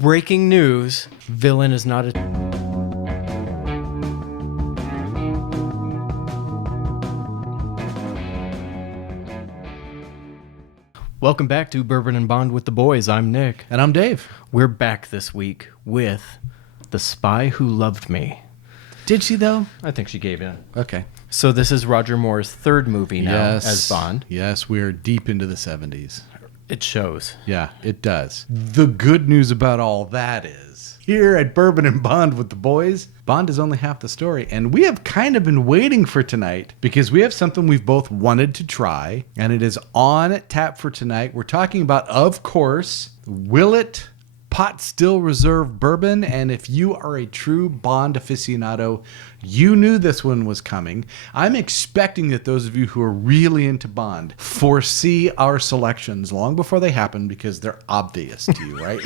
Breaking news, villain is not a... Welcome back to Bourbon and Bond with the Boys. I'm Nick. And I'm Dave. We're back this week with The Spy Who Loved Me. Did she, though? I think she gave in. Okay. So this is Roger Moore's third movie now as Bond. Yes, we're deep into the 70s. It shows. Yeah, it does. The good news about all that is, here at Bourbon and Bond with the Boys, Bond is only half the story. And we have kind of been waiting for tonight because we have something we've both wanted to try. And it is on tap for tonight. We're talking about, of course, Willet Pot Still Reserve Bourbon. And if you are a true Bond aficionado, you knew this one was coming. I'm expecting that those of you who are really into Bond foresee our selections long before they happen because they're obvious to you, right?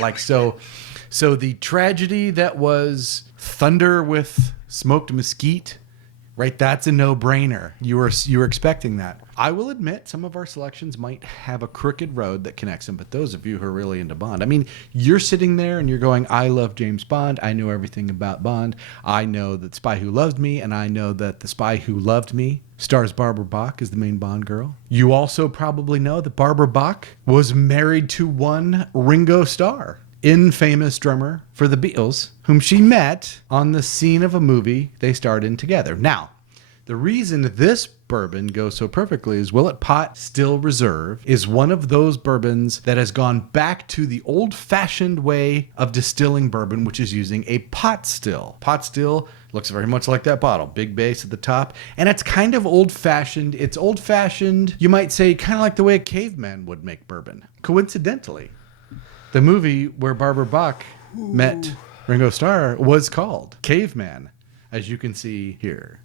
So the tragedy that was Thunder with Smoked Mesquite, right? That's a no-brainer. You were expecting that. I will admit some of our selections might have a crooked road that connects them, but those of you who are really into Bond, I mean, you're sitting there and you're going, I love James Bond. I know everything about Bond. I know that Spy Who Loved Me, and I know that The Spy Who Loved Me stars Barbara Bach as the main Bond girl. You also probably know that Barbara Bach was married to one Ringo Starr, infamous drummer for the Beatles, whom she met on the scene of a movie they starred in together. Now, the reason this bourbon goes so perfectly is Willet Pot Still Reserve is one of those bourbons that has gone back to the old-fashioned way of distilling bourbon, which is using a pot still. Pot still looks very much like that bottle. Big base at the top. And it's kind of old-fashioned. It's old-fashioned, you might say, kind of like the way a caveman would make bourbon. Coincidentally, the movie where Barbara Bach met Ringo Starr was called Caveman, as you can see here.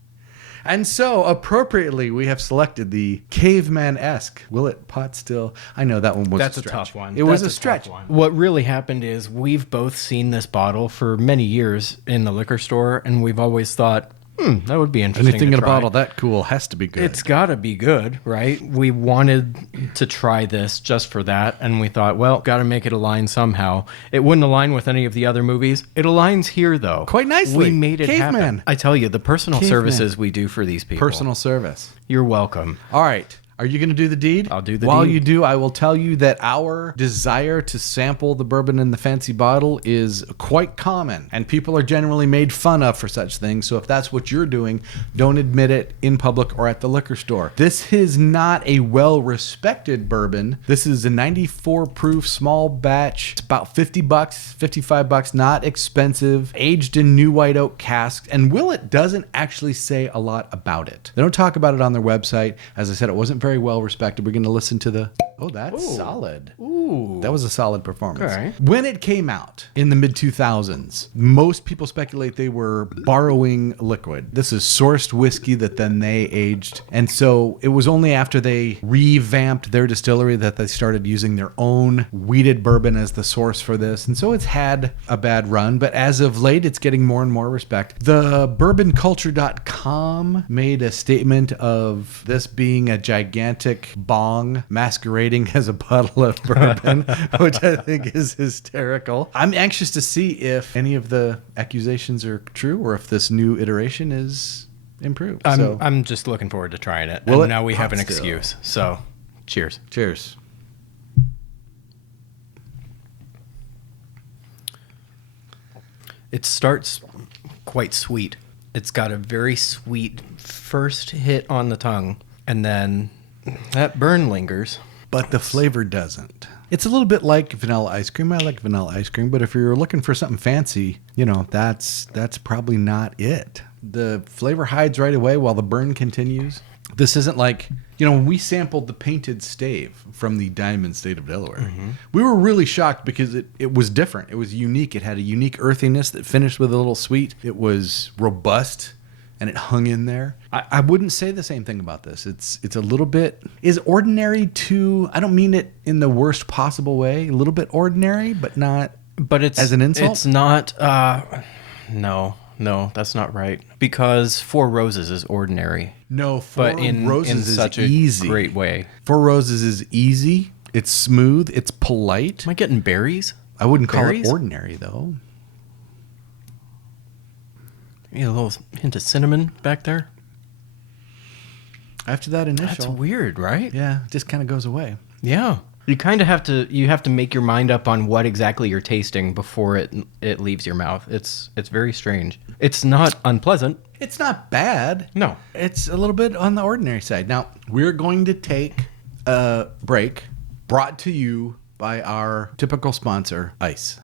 And so, appropriately, we have selected the caveman-esque Willet Pot Still. I know that one was That's a stretch. a tough one. It was a stretch. What really happened is we've both seen this bottle for many years in the liquor store, and we've always thought, that would be interesting. Anything to in a try. bottle that cool has to be good. It's got to be good, right? We wanted to try this just for that, and we thought, well, got to make it align somehow. It wouldn't align with any of the other movies. It aligns here, though. Quite nicely. We made it Caveman. happen. I tell you, the personal Caveman. services we do for these people. Personal service. You're welcome. All right. Are you going to do the deed? I'll do the While deed. you do, I will tell you that our desire to sample the bourbon in the fancy bottle is quite common, and people are generally made fun of for such things. So if that's what you're doing, don't admit it in public or at the liquor store. This is not a well-respected bourbon. This is a 94 proof small batch. It's about $50, $55, not expensive, aged in new white oak casks, and Willet doesn't actually say a lot about it. They don't talk about it on their website. As I said, it wasn't very well respected. We're going to listen to the... Oh, that's solid. Ooh. That was a solid performance. All right. When it came out in the mid-2000s, most people speculate they were borrowing liquid. This is sourced whiskey that then they aged. And so it was only after they revamped their distillery that they started using their own wheated bourbon as the source for this. And so it's had a bad run, but as of late, it's getting more and more respect. The bourbonculture.com made a statement of this being a gigantic bong masquerading as a bottle of bourbon, which I think is hysterical. I'm anxious to see if any of the accusations are true or if this new iteration is improved. I'm just looking forward to trying it. Will And it? now we have an Pot still. excuse. So, cheers. Cheers. It starts quite sweet. It's got a very sweet first hit on the tongue, and then that burn lingers. But the flavor doesn't. It's a little bit like vanilla ice cream. I like vanilla ice cream, but if you're looking for something fancy, that's probably not it. The flavor hides right away while the burn continues. This isn't like, when we sampled the painted stave from the Diamond State of Delaware, we were really shocked because it was different. It was unique. It had a unique earthiness that finished with a little sweet. It was robust. And it hung in there. I wouldn't say the same thing about this. It's a little bit... Is ordinary too... I don't mean it in the worst possible way. A little bit ordinary, but not as an insult? It's not... No, that's not right. Because Four Roses is ordinary. No, Four Roses is such easy. A great way. Four Roses is easy. It's smooth. It's polite. Am I getting berries? I wouldn't call berries? it ordinary, though. Maybe a little hint of cinnamon back there. After that initial. That's weird, right? Yeah, it just kind of goes away. Yeah. You kind of have to make your mind up on what exactly you're tasting before it leaves your mouth. It's very strange. It's not unpleasant. It's not bad. No. It's a little bit on the ordinary side. Now, we're going to take a break brought to you by our typical sponsor, Ice.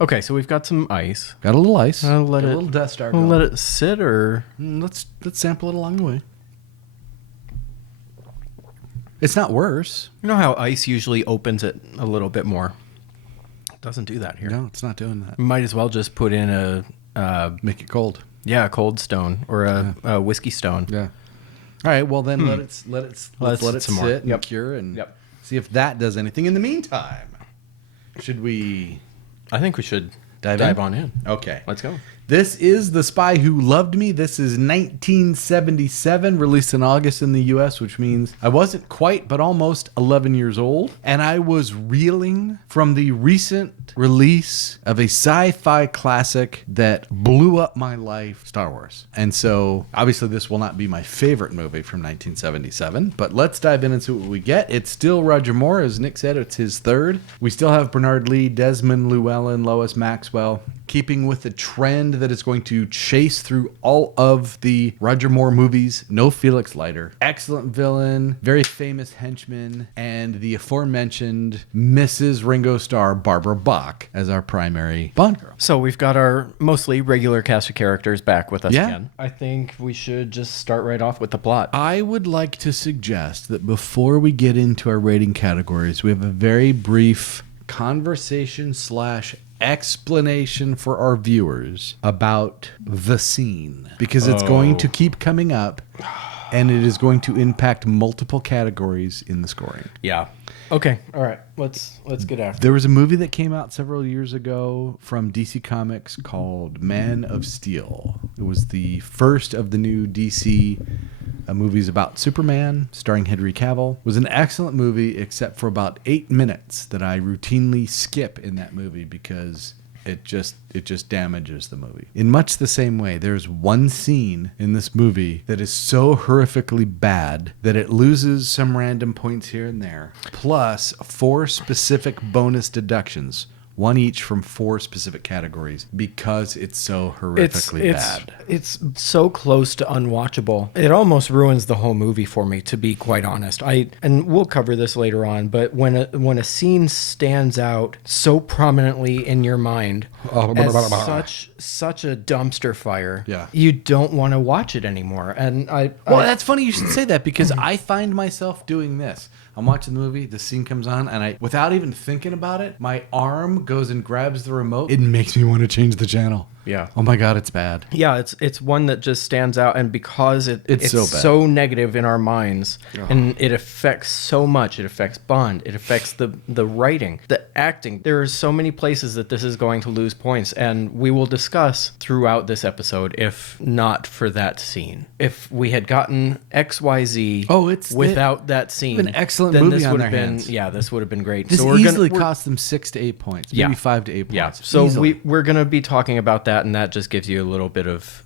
Okay, so we've got some ice. Got a little ice. Let Got it, a little Death Star we'll going. let it sit, or Let's sample it along the way. It's not worse. you know how ice usually opens it a little bit more. It doesn't do that here. No, it's not doing that. You might as well just put in a Make it cold. a cold stone or a whiskey stone. Yeah. All right. Well, then let it Let's sit some more. and Yep. cure and Yep. see if that does anything. In the meantime, should we I think we should Dive dive in? on in. Okay. Let's go. This is The Spy Who Loved Me. This is 1977, released in August in the US, which means I wasn't quite, but almost 11 years old. And I was reeling from the recent release of a sci-fi classic that blew up my life, Star Wars. And so, obviously, this will not be my favorite movie from 1977, but let's dive in and see what we get. It's still Roger Moore. As Nick said, it's his third. We still have Bernard Lee, Desmond Llewellyn, Lois Maxwell, keeping with the trend that is going to chase through all of the Roger Moore movies. No Felix Leiter. Excellent villain, very famous henchman, and the aforementioned Mrs. Ringo Starr, Barbara Bach, as our primary Bond girl. So we've got our mostly regular cast of characters back with us Yeah. again. I think we should just start right off with the plot. I would like to suggest that before we get into our rating categories, we have a very brief conversation / explanation for our viewers about the scene, because it's going to keep coming up and it is going to impact multiple categories in the scoring. Yeah. Okay. All right. Let's get after it. There was a movie that came out several years ago from DC Comics called Man of Steel. It was the first of the new DC movies about Superman, starring Henry Cavill. It was an excellent movie, except for about 8 minutes that I routinely skip in that movie because it just damages the movie. In much the same way, there's one scene in this movie that is so horrifically bad that it loses some random points here and there, plus 4 specific bonus deductions, one each from 4 specific categories, because it's so horrifically bad. It's so close to unwatchable. It almost ruins the whole movie for me, to be quite honest. And we'll cover this later on, but when a scene stands out so prominently in your mind as such a dumpster fire, Yeah. you don't want to watch it anymore. And Well, that's funny you should say that, because I find myself doing this. I'm watching the movie, the scene comes on, and without even thinking about it, my arm goes and grabs the remote. It makes me want to change the channel. Yeah. Oh my God, it's bad. Yeah, it's one that just stands out, and because it's so bad. so negative in our minds, and it affects so much. It affects Bond. It affects the writing, the acting. There are so many places that this is going to lose points, and we will discuss throughout this episode. If not for that scene, if we had gotten XYZ without that scene, an excellent then movie this on would their have been hands. this would have been great. This we're easily we're- cost them 6 to 8 points, Yeah. maybe 5 to 8 points. Yeah, so Easily. we're going to be talking about that, and that just gives you a little bit of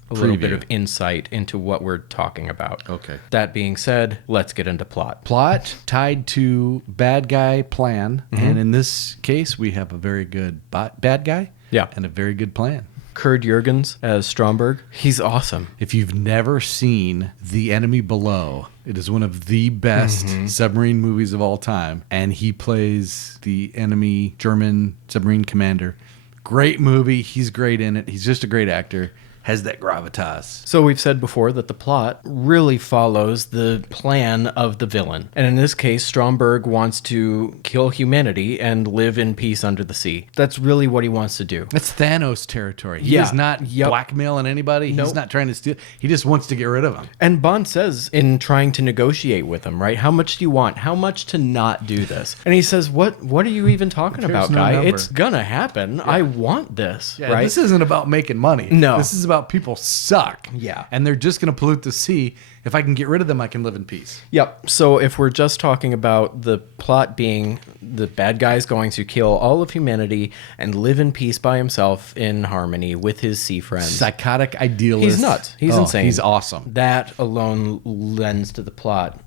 insight into what we're talking about. Okay. That being said, let's get into plot. Plot tied to bad guy plan, and in this case, we have a very good bad guy, Yeah. and a very good plan. Kurt Jurgens as Stromberg. He's awesome. If you've never seen The Enemy Below, it is one of the best submarine movies of all time, and he plays the enemy German submarine commander. Great movie. He's great in it. He's just a great actor. Has that gravitas. So we've said before that the plot really follows the plan of the villain. And in this case, Stromberg wants to kill humanity and live in peace under the sea. That's really what he wants to do. That's Thanos territory. He Yeah. is not blackmailing anybody. Nope. He's not trying to steal. He just wants to get rid of him. And Bond says in trying to negotiate with him, right? How much do you want? How much to not do this? And he says, What are you even talking There's about, no guy? number. It's gonna happen. I want this, Yeah, right? This isn't about making money. No. This is about people suck. Yeah. And they're just going to pollute the sea. If I can get rid of them, I can live in peace. Yep. So if we're just talking about the plot being the bad guy's going to kill all of humanity and live in peace by himself in harmony with his sea friends. Psychotic idealist. He's nuts. He's insane. He's awesome. That alone lends to the plot.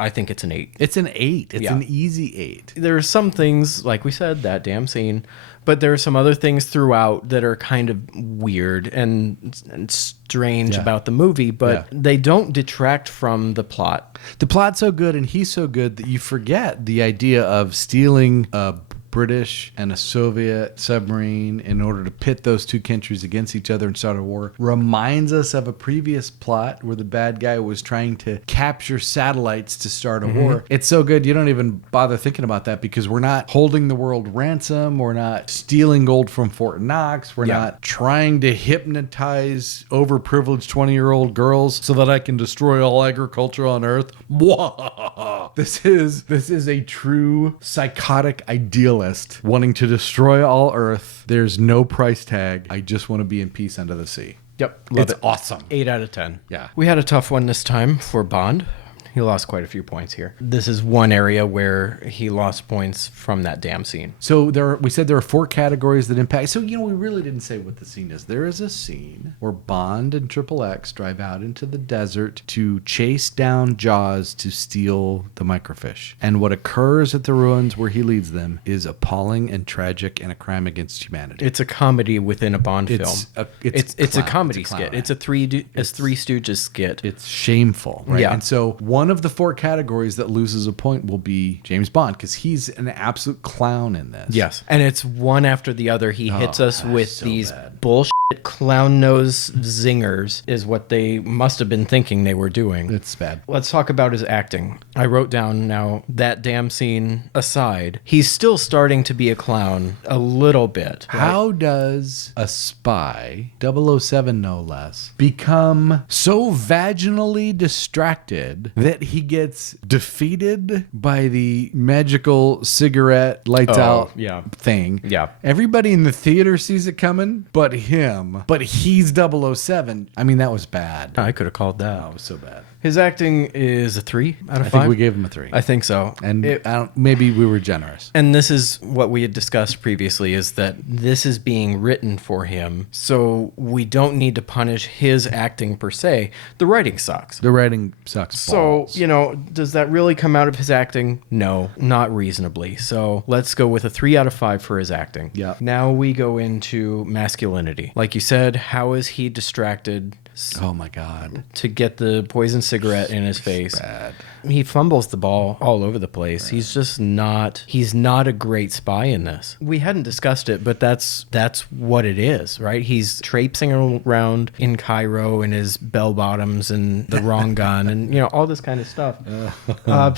I think it's an 8. It's an 8. It's an easy 8. There are some things, like we said, that damn scene, but there are some other things throughout that are kind of weird and strange about the movie, but they don't detract from the plot. The plot's so good and he's so good that you forget the idea of stealing a British and a Soviet submarine in order to pit those two countries against each other and start a war. Reminds us of a previous plot where the bad guy was trying to capture satellites to start a war. It's so good you don't even bother thinking about that because we're not holding the world ransom. We're not stealing gold from Fort Knox. We're not trying to hypnotize overprivileged 20-year-old girls so that I can destroy all agriculture on Earth. This is a true psychotic idealist wanting to destroy all Earth. There's no price tag. I just want to be in peace under the sea. Yep. It's awesome. 8 out of 10. Yeah. We had a tough one this time for Bond. He lost quite a few points here. This is one area where he lost points from that damn scene. So we said there are 4 categories that impact. So, we really didn't say what the scene is. There is a scene where Bond and Triple X drive out into the desert to chase down Jaws to steal the microfiche. And what occurs at the ruins where he leads them is appalling and tragic and a crime against humanity. It's a comedy within a Bond film. It's a comedy skit. It's a Three Stooges skit. It's shameful, right? Yeah. And so one of the 4 categories that loses a point will be James Bond because he's an absolute clown in this. Yes. And it's one after the other. He hits us with so these bad. bullshit clown nose zingers is what they must have been thinking they were doing. It's bad. Let's talk about his acting. I wrote down now, that damn scene aside, he's still starting to be a clown a little bit. Right? How does a spy, 007 no less, become so vaginally distracted that he gets defeated by the magical cigarette lights out thing? Yeah. Everybody in the theater sees it coming, but him. But he's 007. I mean, that was bad. I could have called that. That was so bad. His acting is a 3 out of 5. I think we gave him a 3. I think so. And maybe we were generous. And this is what we had discussed previously, is that this is being written for him, so we don't need to punish his acting per se. The writing sucks. The writing sucks balls. So, does that really come out of his acting? No, not reasonably. So let's go with a 3 out of 5 for his acting. Yeah. Now we go into masculinity. Like you said, how is he distracted Oh my God. to get the poison cigarette in his face? Bad. He fumbles the ball all over the place. Right. He's not a great spy in this. We hadn't discussed it, but that's what it is, right? He's traipsing around in Cairo in his bell bottoms and the wrong gun and, all this kind of stuff.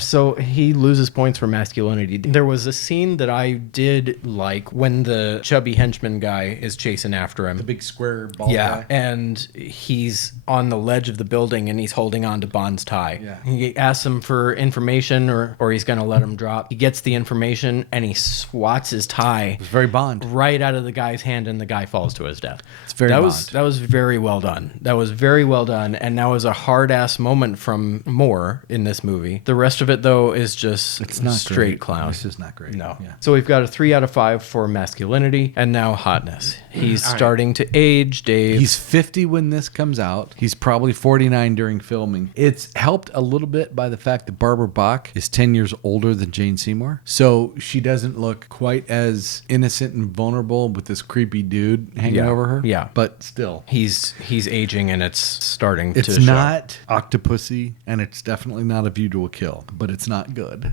So he loses points for masculinity. There was a scene that I did like when the chubby henchman guy is chasing after him. The big square ball guy. And he's on the ledge of the building and he's holding on to Bond's tie. Yeah. He asks him for information or he's going to let him drop. He gets the information and he swats his tie. It's very Bond. Right out of the guy's hand and the guy falls to his death. It's very Bond. That was very well done. That was very well done. And that was a hard-ass moment from Moore in this movie. The rest of it, though, is just it's not straight great. clown. It's just not great. No. Yeah. So we've got a 3 out of 5 for masculinity and now hotness. He's starting to age, Dave. He's 50 when this comes out. He's probably 49 during filming. It's helped a little bit by the fact that Barbara Bach is 10 years older than Jane Seymour. So she doesn't look quite as innocent and vulnerable with this creepy dude hanging over her. Yeah. But still. He's aging and it's starting to It's show. not Octopussy and it's definitely not A View to a Kill, but it's not good.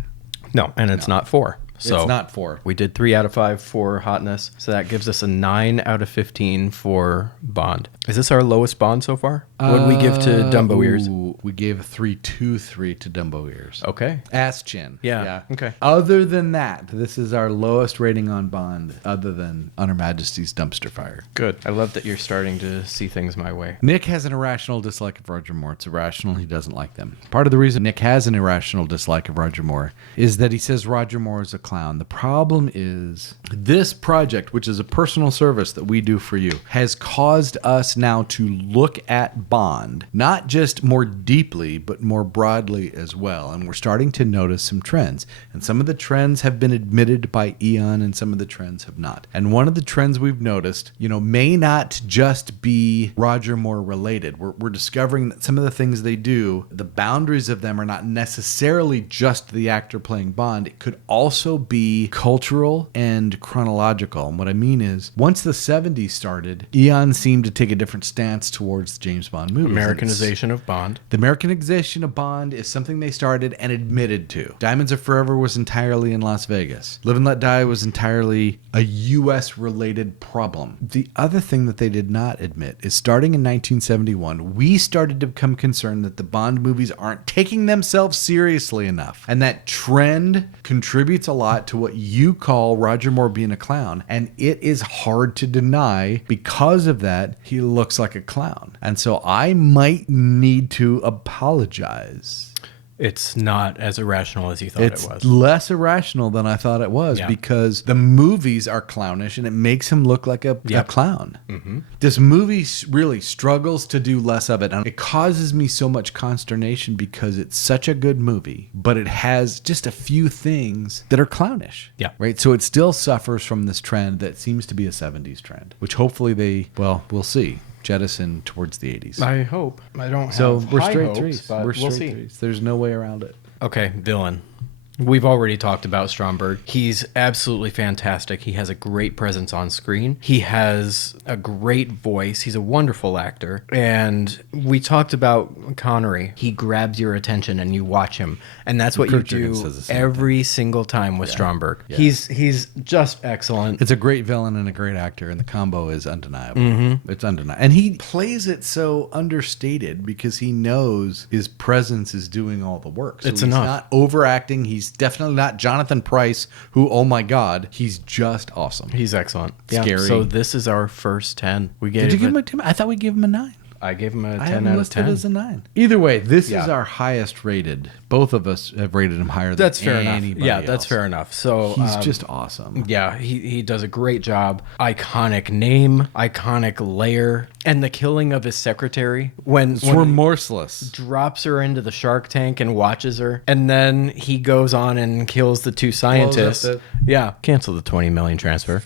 No, and it's not 4. So it's not 4. We did 3 out of 5 for hotness. So that gives us a 9 out of 15 for Bond. Is this our lowest Bond so far? What did we give to Dumbo Ears? We gave a 3-2-3 to Dumbo Ears. Okay. Ass chin. Yeah. Okay. Other than that, this is our lowest rating on Bond, other than On Her Majesty's Dumpster Fire. Good. I love that you're starting to see things my way. Nick has an irrational dislike of Roger Moore. It's irrational. He doesn't like them. Part of the reason Nick has an irrational dislike of Roger Moore is that he says Roger Moore is a clown. The problem is this project, which is a personal service that we do for you, has caused us now to look at Bond, not just more deeply, but more broadly as well. And we're starting to notice some trends. And some of the trends have been admitted by Eon and some of the trends have not. And one of the trends we've noticed, may not just be Roger Moore related. We're discovering that some of the things they do, the boundaries of them are not necessarily just the actor playing Bond. It could also be cultural and chronological. And what I mean is, once the 70s started, Eon seemed to take a different stance towards the James Bond movies. Americanization of Bond. The Americanization of Bond is something they started and admitted to. Diamonds Are Forever was entirely in Las Vegas. Live and Let Die was entirely a U.S. related problem. The other thing that they did not admit is, starting in 1971, we started to become concerned that the Bond movies aren't taking themselves seriously enough. And that trend contributes a lot to what you call Roger Moore being a clown. And it is hard to deny. Because of that, he looks like a clown. And so I might need to apologize. It's not as irrational as you thought it was. It's less irrational than I thought it was, because the movies are clownish and it makes him look like a clown. Mm-hmm. This movie really struggles to do less of it. And it causes me so much consternation because it's such a good movie, but it has just a few things that are clownish. Yeah. Right. So it still suffers from this trend that seems to be a 70s trend, which hopefully we'll see. Jettison towards the 80s. I hope. I don't have so we're high straight hopes, threes. but We're we'll straight see. threes. There's no way around it. Okay, villain. We've already talked about Stromberg. He's absolutely fantastic. He has a great presence on screen. He has a great voice. He's a wonderful actor. And we talked about Connery. He grabs your attention and you watch him. And that's what Kirk you Jenkins do says the same every single time with Stromberg. Yeah. He's just excellent. It's a great villain and a great actor, and the combo is undeniable. Mm-hmm. It's undeniable. And he plays it so understated because he knows his presence is doing all the work. So it's he's enough. Not overacting. He's definitely not Jonathan Pryce, who, oh my God, he's just awesome. He's excellent. Scary. Yeah, so this is our first 10. We gave Did you give him a 10? I thought we gave him a 9. I gave him a 10 I have him out of listed 10. as a 9. Either way, this is our highest rated. Both of us have rated him higher That's than fair enough. anybody Yeah, else. that's fair enough. So He's just awesome. Yeah, he does a great job. Iconic name, iconic layer, and the killing of his secretary when remorseless. he drops her into the shark tank and watches her, and then he goes on and kills the two scientists. Cancel the 20 million transfer.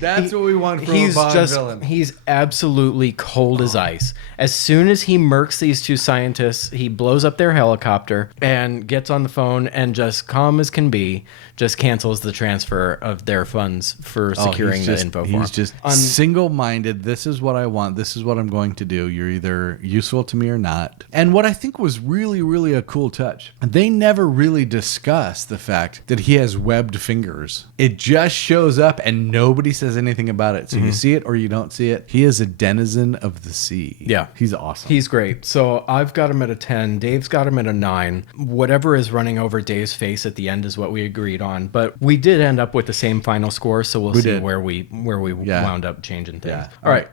That's what we want from a Bond villain. He's absolutely cold as ice. As soon as he murks these two scientists, he blows up their helicopter and gets on the phone and just calm as can be, just cancels the transfer of their funds for securing the info for him. He's just single-minded. This is what I want. This is what I'm going to do. You're either useful to me or not. And what I think was really, really a cool touch, they never really discuss the fact that he has webbed fingers. It just shows up and nobody says anything about it. So you see it or you don't see it. He is a denizen of the sea. Yeah. He's awesome. He's great. So I've got him at a 10. Dave's got him at a 9. Whatever is running over Dave's face at the end is what we agreed on. But we did end up with the same final score, so we'll see where we wound up changing things. Yeah. All right.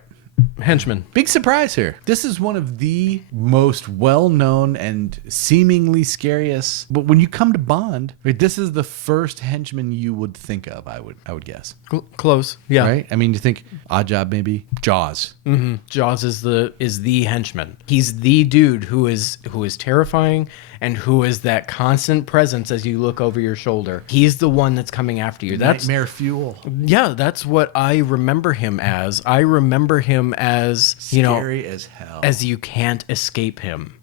Henchman. Big surprise here. This is one of the most well-known and seemingly scariest. But when you come to Bond, right, this is the first henchman you would think of. I would guess. Close. Yeah. Right. I mean, you think Odd Job, maybe Jaws. Mm-hmm. Jaws is the henchman. He's the dude who is terrifying and who is that constant presence as you look over your shoulder. He's the one that's coming after you. That's Nightmare fuel. Yeah, that's what I remember him as. I remember him as, scary as hell. As you can't escape him.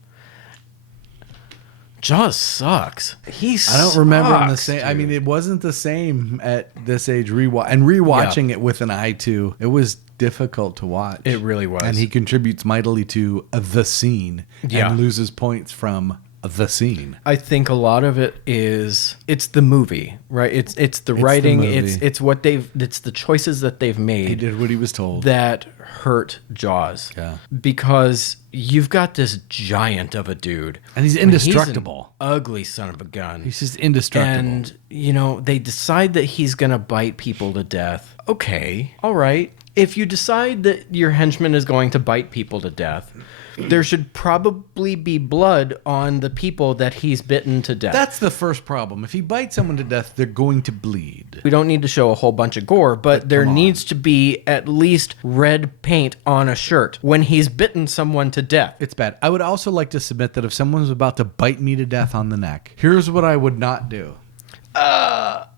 Jaws sucks. I don't remember him the same. Dude. I mean, it wasn't the same at this age. Rewatching it with an eye to, it was difficult to watch. It really was. And he contributes mightily to the scene and loses points from the scene. I think a lot of it is it's the movie, right? It's the writing, it's the choices that they've made. He did what he was told. That hurt Jaws. Yeah. Because you've got this giant of a dude. And he's indestructible. He's an ugly son of a gun. He's just indestructible. And, they decide that he's going to bite people to death. Okay, all right. If you decide that your henchman is going to bite people to death, there should probably be blood on the people that he's bitten to death. That's the first problem. If he bites someone to death, they're going to bleed. We don't need to show a whole bunch of gore, but there needs to be at least red paint on a shirt when he's bitten someone to death. It's bad. I would also like to submit that if someone was about to bite me to death on the neck, here's what I would not do.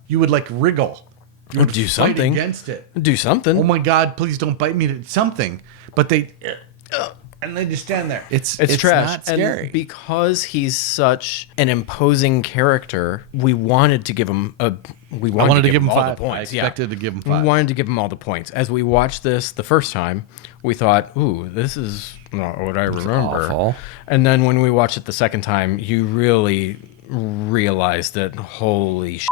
You would wriggle. You would do fight something against it. Do something. Oh my God, please don't bite me to something. But they... and they just stand there. It's trash. Not scary. And because he's such an imposing character, we wanted to give him we wanted to give him all 5 the points. I expected to give him 5. We wanted to give him all the points. As we watched this the first time, we thought, "Ooh, this is not what I remember." Awful. And then when we watched it the second time, you really realized that holy shit,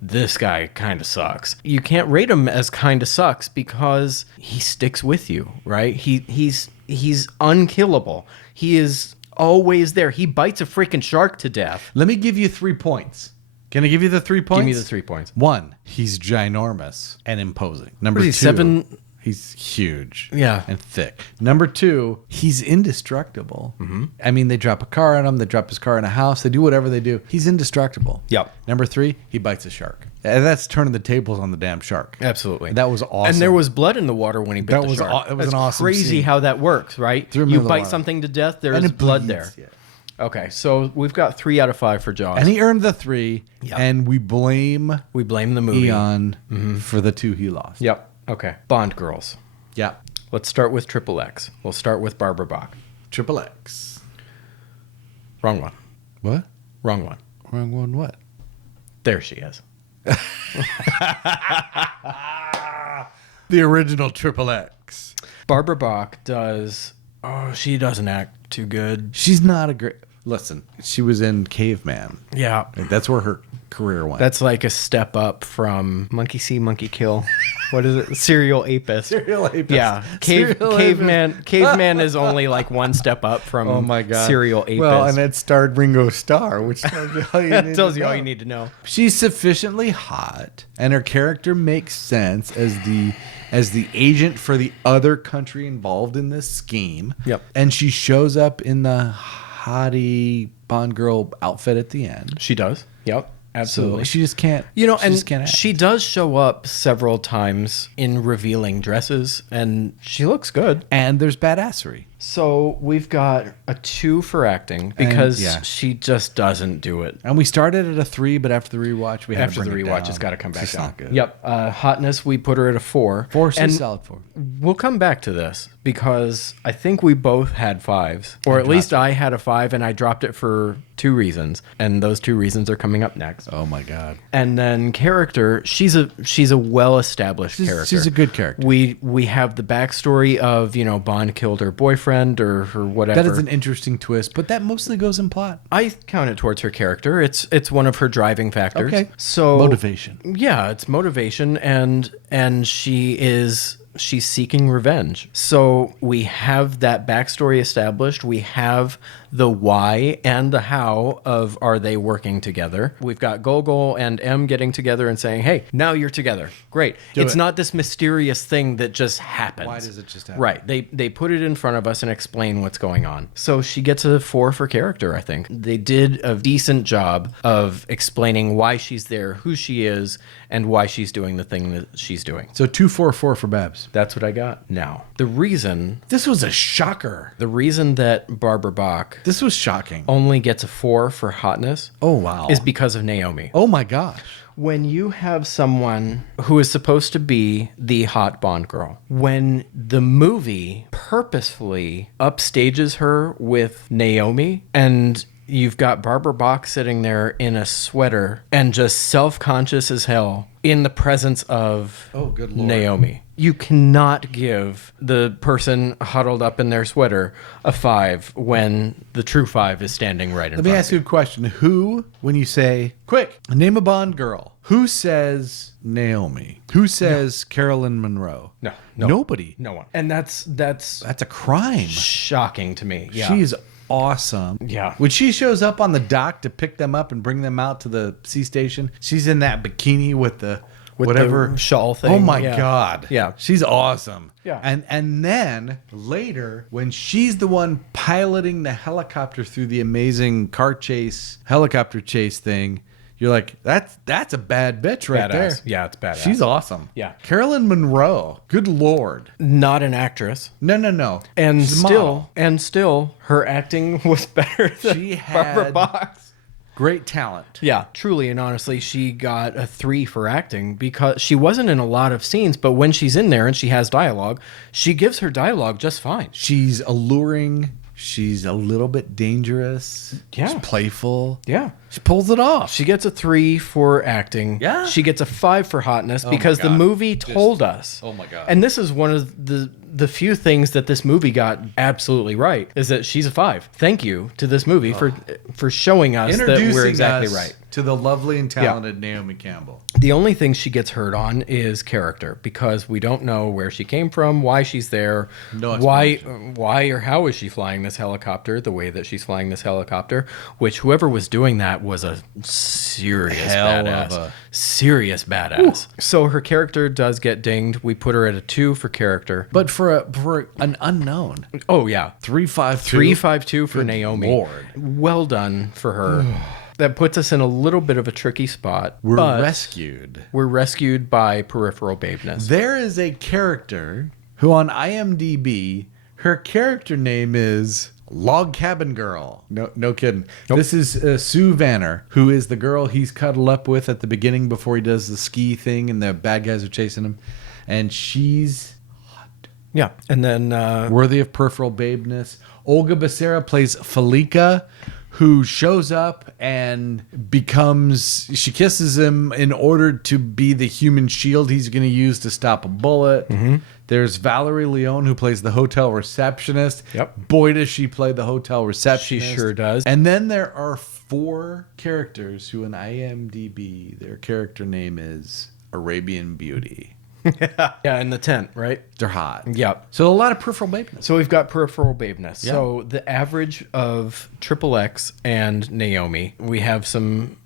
this guy kind of sucks. You can't rate him as kind of sucks because he sticks with you, right? He's unkillable. He is always there. He bites a freaking shark to death. Let me give you 3 points. Can I give you the 3 points? Give me the 3 points. 1, he's ginormous and imposing. Number What 2, is he, 7? He's huge. Yeah. And thick. Number 2, he's indestructible. Mm-hmm. I mean, they drop a car on him. They drop his car in a house. They do whatever they do. He's indestructible. Yep. Number 3, he bites a shark. And that's turning the tables on the damn shark. Absolutely. That was awesome. And there was blood in the water when he bit That the was shark. it was That's an awesome crazy scene. how that works, right? Threw him You in the bite water. something to death, there And is it blood bleeds, there. yeah. Okay, so we've got 3 out of 5 for Jaws. And he earned the 3. Yep. And we blame We blame the movie. Eon for the 2 he lost. Yep. Okay. Bond girls. Yeah. Let's start with Triple X. We'll start with Barbara Bach. Triple X. Wrong one. What? Wrong one. Wrong one what? There she is. The original Triple X. Barbara Bach does... Oh, she doesn't act too good. She's not a great... Listen, she was in Caveman. Yeah. That's where her career went. That's like a step up from Monkey See, Monkey Kill. What is it? Serial Apis. Serial Apis. Yeah. Serial Caveman is only like one step up from Oh my God. Serial Apis. Well, and it starred Ringo Starr, which tells you all you that need tells to you know. all you need to know. She's sufficiently hot, and her character makes sense as the agent for the other country involved in this scheme. Yep. And she shows up in the hottie Bond girl outfit at the end. She does. Yep. Absolutely. So she just can't. You know, she and just can't act. she does show up several times in revealing dresses, and she looks good. And there's badassery. So we've got a 2 for acting because yeah. she just doesn't do it. And we started at a 3, but after the rewatch, we had After to the bring it rewatch, down. it's got to come back It's down. not good. Yep. Hotness, we put her at a 4. 4, she's and solid 4. we'll come back to this because I think we both had 5s, or at least I had a 5, and I dropped it for 2 reasons, and those 2 reasons are coming up next. Oh my God. And then character, she's a well-established character. She's a good character. We have the backstory of, Bond killed her boyfriend or her whatever. That is an interesting twist, but that mostly goes in plot. I count it towards her character. It's one of her driving factors. Okay. So Motivation. Yeah, it's motivation, and she's seeking revenge. So we have that backstory established. We have the why and the how of are they working together. We've got Gogol and M getting together and saying, hey, now you're together. Great. It's not this mysterious thing that just happens. Why does it just happen? Right. They put it in front of us and explain what's going on. So she gets a 4 for character, I think. They did a decent job of explaining why she's there, who she is, and why she's doing the thing that she's doing. So 2-4-4 for Babs. That's what I got. Now, the reason This was a shocker. that Barbara Bach This was shocking. only gets a 4 for hotness Oh, wow. is because of Naomi. Oh, my gosh. When you have someone who is supposed to be the hot Bond girl, when the movie purposefully upstages her with Naomi, and you've got Barbara Bach sitting there in a sweater and just self-conscious as hell in the presence of Oh, good Lord. Naomi. You cannot give the person huddled up in their sweater a 5 when the true 5 is standing right in front Let me of ask you a question. Who, when you say, quick, name a Bond girl, Who says Naomi? Who says Carolyn Monroe? No. Nobody. No one. And that's a crime. shocking to me. Yeah. She's awesome. Yeah. When she shows up on the dock to pick them up and bring them out to the sea station, she's in that bikini with the whatever the shawl thing. Oh my Yeah. God. Yeah. She's awesome. Yeah. And then later, when she's the one piloting the helicopter through the amazing helicopter chase thing, you're like, that's a bad bitch right Badass. there. Yeah, it's badass. She's awesome. Yeah. Carolyn Monroe. Good Lord. Not an actress. No. And She's a model. still, her acting was better than She had- Barbara Box. Great talent. Yeah, truly and honestly, she got a 3 for acting because she wasn't in a lot of scenes, but when she's in there and she has dialogue, she gives her dialogue just fine. She's alluring. She's a little bit dangerous. Yeah. She's playful. Yeah. She pulls it off. She gets a 3 for acting. Yeah. She gets a 5 for hotness because the God. movie told us. Oh my God. And this is one of the few things that this movie got absolutely right is that she's a 5. Thank you to this movie for showing us that we're exactly us right. to the lovely and talented Naomi Campbell. The only thing she gets hurt on is character because we don't know where she came from, why she's there, No why or how is she flying this helicopter the way that she's flying this helicopter, which whoever was doing that was a serious Hell badass. of a- Serious badass. So her character does get dinged. We put her at a 2 for character. But for an unknown, Oh yeah. 352. 352 for Naomi. Lord. Well done for her. That puts us in a little bit of a tricky spot. We're but rescued. We're rescued by peripheral babeness. There is a character who on IMDb, her character name is Log Cabin Girl. No kidding. Nope. This is Sue Vanner, who is the girl he's cuddled up with at the beginning before he does the ski thing and the bad guys are chasing him. And she's Yeah. And then worthy of peripheral babeness. Olga Becerra plays Felica, who shows up and she kisses him in order to be the human shield he's going to use to stop a bullet. Mm-hmm. There's Valerie Leone, who plays the hotel receptionist. Yep. Boy, does she play the hotel receptionist. She sure does. And then there are 4 characters who in IMDb, their character name is Arabian Beauty. yeah, in the tent, right? They're hot. Yep. So a lot of peripheral babeness. So we've got peripheral babeness. Yeah. So the average of Triple X and Naomi, we have some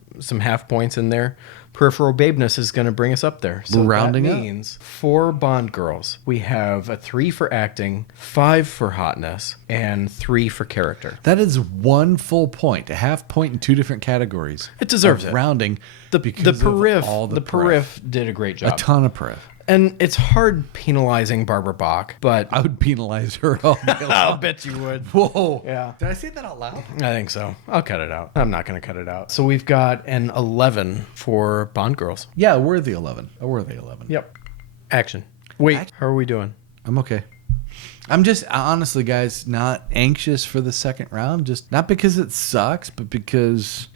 half points in there. Peripheral babeness is going to bring us up there. So We're rounding that up. means for Bond girls, we have a 3 for acting, 5 for hotness, and 3 for character. That is 1 full point, a half point in 2 different categories. It deserves of it. Rounding. The because of perif, all the perif did a great job. A ton of perif. And it's hard penalizing Barbara Bach, but I would penalize her all day long. I'll bet you would. Whoa. Yeah. Did I say that out loud? I think so. I'll cut it out. I'm not going to cut it out. So we've got an 11 for Bond girls. Yeah, a worthy 11. A worthy 11. Yep. Action. Wait, how are we doing? I'm okay. I'm just, honestly, guys, not anxious for the second round. Just not because it sucks, but because,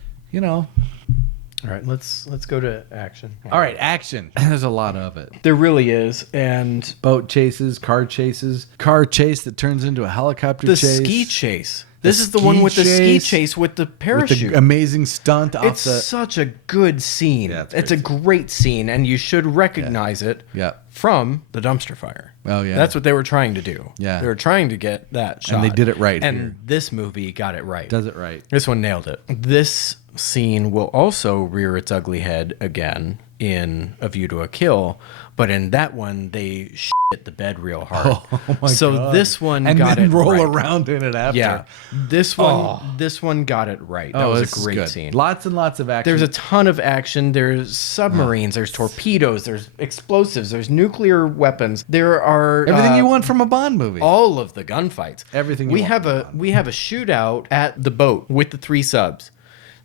All right, let's go to action. All right, action. There's a lot of it. There really is, and Boat chases, car chase that turns into a helicopter the chase. ski chase. This is the one with the ski chase with the With parachute. the amazing stunt off It's the... such a good scene. Yeah, it's a great scene, and you should recognize it Yeah. from the dumpster fire. Oh, yeah. That's what they were trying to do. Yeah. They were trying to get that shot. And they did it right And here. this movie got it right. Does it right. This one nailed it. This scene will also rear its ugly head again in A View to a Kill, but in that one they shit the bed real hard. Oh my so God. this one and got then it roll right. around in it after. Yeah, this one got it right. That was this a is great good. scene. Lots and lots of action. There's a ton of action. There's submarines. There's torpedoes. There's explosives. There's nuclear weapons. There are everything you want from a Bond movie. all of the gunfights. Everything you we want have from a we have a shootout at the boat with the 3 subs.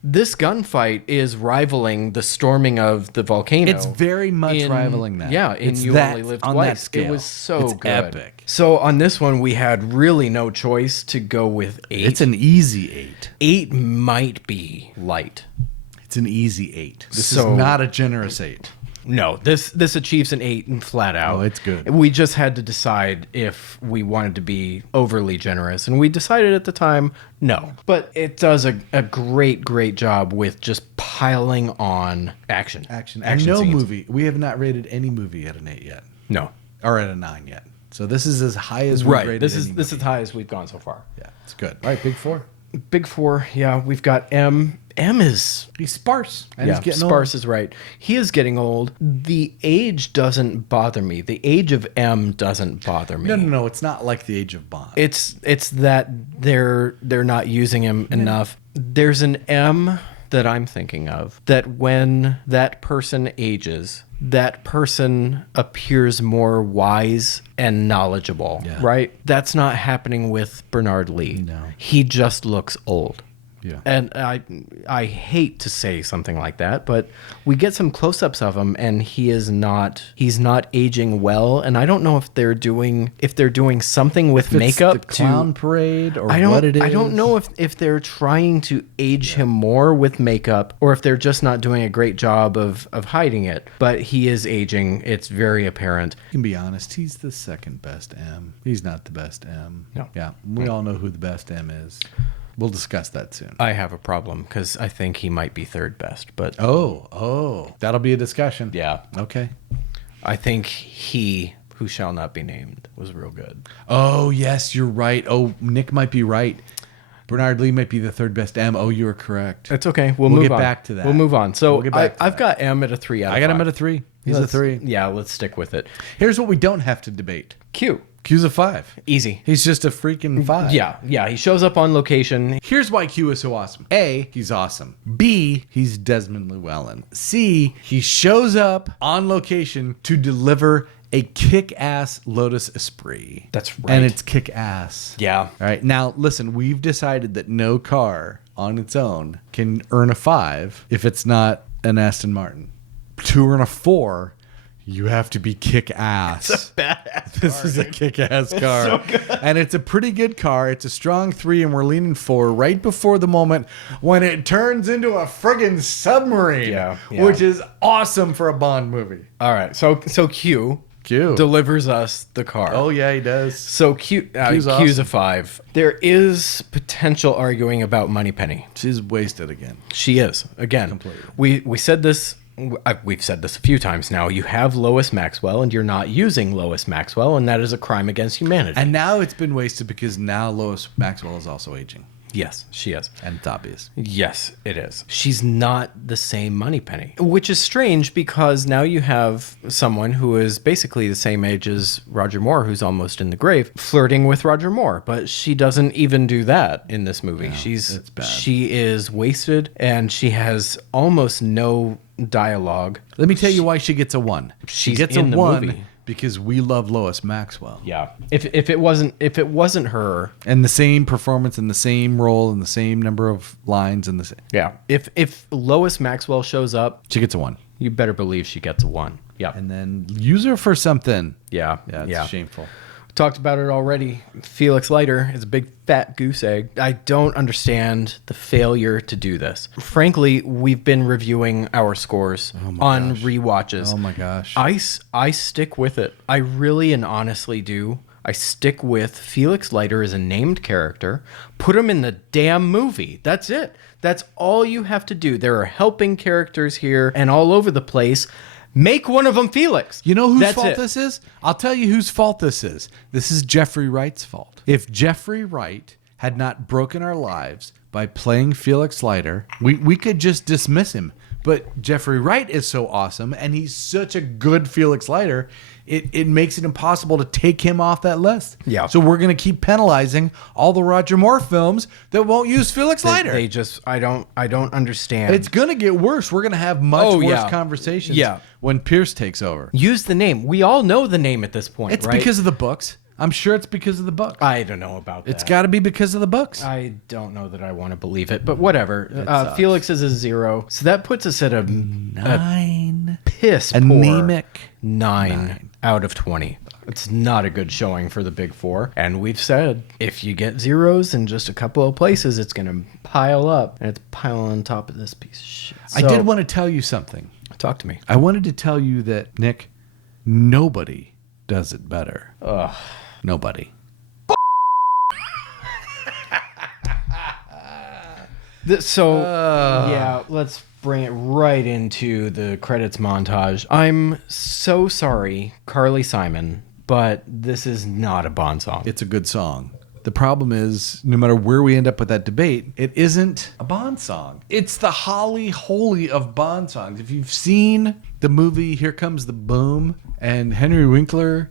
This gunfight is rivaling the storming of the volcano. It's very much rivaling that. Yeah, in It's You that- Only Live on Twice. that scale. It was so It's good. epic. So on this one, we had really no choice to go with 8. It's an easy 8. 8 might be light. It's an easy 8. This So- is not a generous 8. No, this achieves an 8 and flat out. Oh, it's good. We just had to decide if we wanted to be overly generous, and we decided at the time no. But it does a great job with just piling on action. Action scenes. movie. We have not rated any movie at an 8 yet. No. Or at a 9 yet. So this is as high as we've rated This any is movie. high as we've gone so far. Yeah, it's good. All right, big 4. Big 4, yeah. We've got M. M is... He's sparse. And yeah, he's getting sparse old. is right. He is getting old. The age doesn't bother me. The age of M doesn't bother me. No. It's not like the age of Bond. It's that they're not using him enough. There's an M that I'm thinking of that when that person ages, that person appears more wise and knowledgeable, right? That's not happening with Bernard Lee. No. He just looks old. Yeah. And I hate to say something like that, but we get some close-ups of him and he's not aging well, and I don't know if they're doing something with makeup the clown parade or what it is. I don't know if they're trying to age him more with makeup or if they're just not doing a great job of hiding it, but he is aging. It's very apparent. You can be honest, he's the second best M. He's not the best M. No. Yeah, we all know who the best M is. We'll discuss that soon. I have a problem because I think he might be third best, but Oh, that'll be a discussion. yeah. Okay. I think he, who shall not be named, was real good. Oh, yes, you're right. Oh, Nick might be right. Bernard Lee might be the third best M. Oh, you are correct. It's okay. We'll We'll move get on. back to that. We'll move on. So We'll get back to I've that. got M at a 3 out of 5. I got him at a 3. He's a 3. Yeah, let's stick with it. Here's what we don't have to debate. Q. Q's a 5. Easy. He's just a freaking 5. Yeah. He shows up on location. Here's why Q is so awesome. A, he's awesome. B, he's Desmond Llewellyn. C, he shows up on location to deliver a kick-ass Lotus Esprit. That's right. And it's kick-ass. Yeah. All right. Now, listen, we've decided that no car on its own can earn a 5 if it's not an Aston Martin. To earn a 4, you have to be kick-ass. It's a badass This car, is a dude. kick-ass car. so good. And it's a pretty good car. It's a strong 3, and we're leaning 4 right before the moment when it turns into a friggin' submarine. Yeah. Which is awesome for a Bond movie. All right. So Q delivers us the car. Oh, yeah, he does. So Q's Q's a awesome. 5. There is potential arguing about Moneypenny. She's wasted again. She is. Again, Completely. we said this. We've said this a few times now. You have Lois Maxwell, and you're not using Lois Maxwell, and that is a crime against humanity. And now it's been wasted because now Lois Maxwell is also aging. yes, she is. And it's obvious. Yes, it is. She's not the same Moneypenny, which is strange because now you have someone who is basically the same age as Roger Moore, who's almost in the grave, flirting with Roger Moore. But she doesn't even do that in this movie. it's bad. She is wasted, and she has almost no dialogue. Let me tell you why she gets a 1. She She's gets in a the 1 movie. because we love Lois Maxwell. Yeah. If it wasn't her, And the same performance and the same role and the same number of lines and the same. yeah. If Lois Maxwell shows up, She gets a 1. you better believe she gets a 1. Yeah. And then use her for something. Yeah. Yeah, it's shameful. Talked about it already. Felix Leiter is a big fat goose egg. I don't understand the failure to do this. Frankly, we've been reviewing our scores on rewatches. Oh my gosh. I stick with it. I really and honestly do. I stick with Felix Leiter as a named character. Put him in the damn movie. That's it. That's all you have to do. There are helping characters here and all over the place. Make one of them Felix. You know whose That's fault it. this is? I'll tell you whose fault this is. This is Jeffrey Wright's fault. If Jeffrey Wright had not broken our lives by playing Felix Leiter, we could just dismiss him. But Jeffrey Wright is so awesome, and he's such a good Felix Leiter, it makes it impossible to take him off that list. Yeah. So we're going to keep penalizing all the Roger Moore films that won't use Felix Leiter. They just I don't understand. It's going to get worse. We're going to have much Oh, worse yeah. conversations Yeah. when Pierce takes over. Use the name. We all know the name at this point, It's right? because of the books. I'm sure it's because of the books. I don't know about that. It's got to be because of the books. I don't know that I want to believe it, but whatever. sucks. Felix is a 0, so that puts us at a 9. piss poor Anemic. 9 out of 20. It's not a good showing for the big 4, and we've said if you get zeros in just a couple of places, it's going to pile up, and it's piling on top of this piece of shit. I did want to tell you something. Talk to me. I wanted to tell you that, Nick, nobody does it better. Ugh. Nobody. Yeah, let's bring it right into the credits montage. I'm so sorry, Carly Simon, but this is not a Bond song. It's a good song. The problem is, no matter where we end up with that debate, it isn't a Bond song. It's the Holly Holy of Bond songs. If you've seen the movie Here Comes the Boom, and Henry Winkler